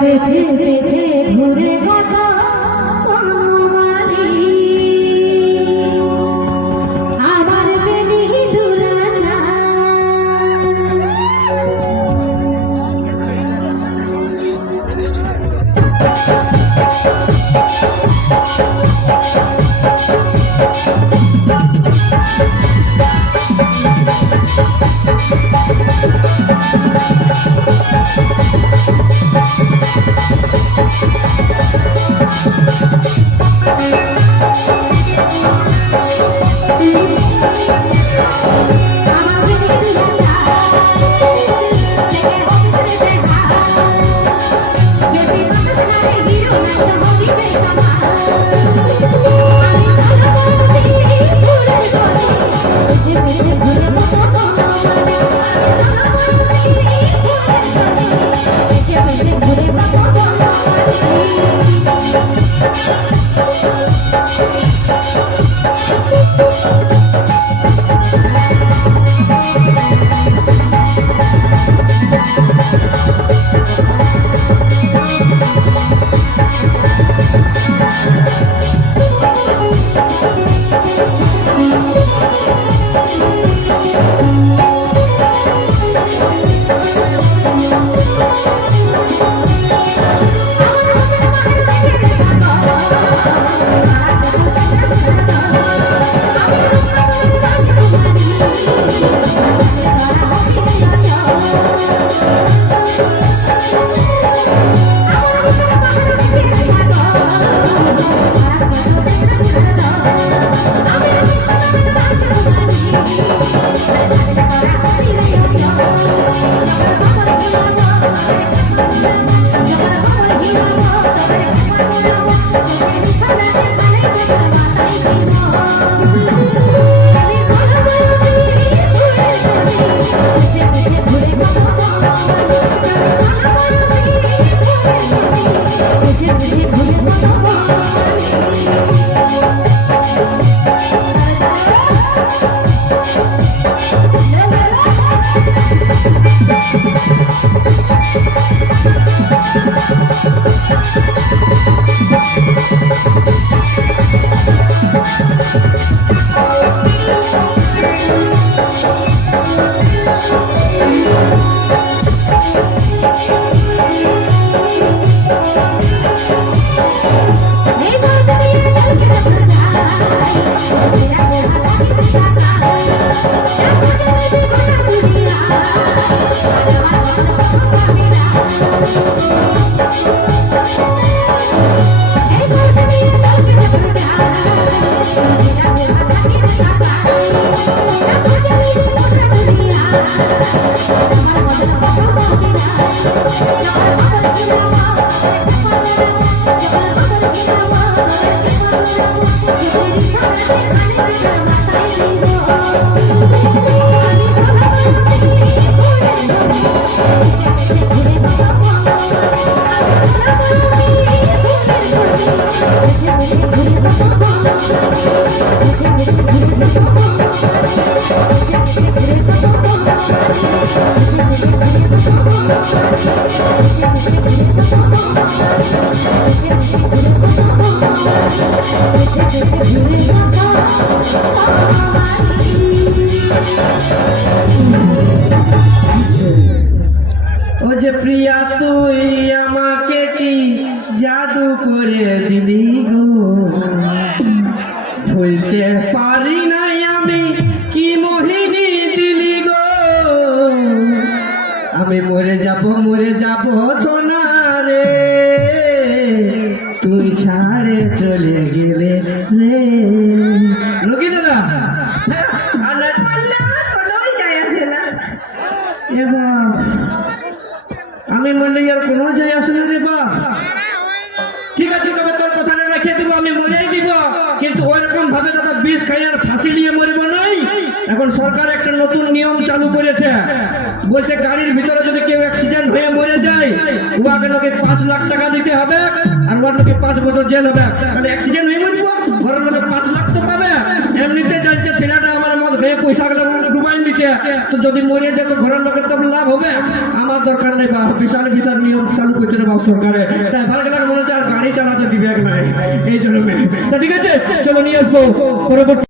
পেছে পেছে ঘুরে কত আমার বেনি দুলা যে প্রিয়া তুই আমাকে কি জাদু করে দিলি গো, ভুলতে পারি নাই আমি কি মোহিনী দিলি গো। আমি মরে যাব সোনা রে, তুই ছাড়ে চলে গেলে রে। লোকি দাদা আমি মরলে আর কোনো যায় আসলে রে বাপ। ঠিক আছে, তবে তোর কথাটা রেখে দিব, আমি মরেই দিব, কিন্তু ওইরকম ভাবে দাদা বিষ খাই আর ফাঁসি নিয়ে মরব নাই। এখন সরকার একটা নতুন নিয়ম চালু করেছে, বলছে গাড়ির ভিতরে যদি কেউ অ্যাক্সিডেন্ট হয়ে মরে যায় উহাকে লোকে 5 লাখ টাকা দিতে হবে আর ওর লোকে 5 বছর জেল হবে। তাহলে অ্যাক্সিডেন্ট হয়ে মরব, ঘরের লোকে 5 লাখ তো পাবে। এমনিতে যাচ্ছে ছেলেটা আমার মত হয়ে পয়সা গুলো ডুবাই দিচ্ছে, তো যদি মরে যায় তো ঘরের লোকের তো লাভ হবে, আমার দরকার নেই বা বিশাল বিশাল নিয়ম চালু করতে রে বাপ সরকারে, তাই ভালো গেলে মনে হচ্ছে আর গাড়ি চালাতে দিবে নাই এই জন্য। তা ঠিক আছে, চলো নিয়ে আসবো পরবর্তী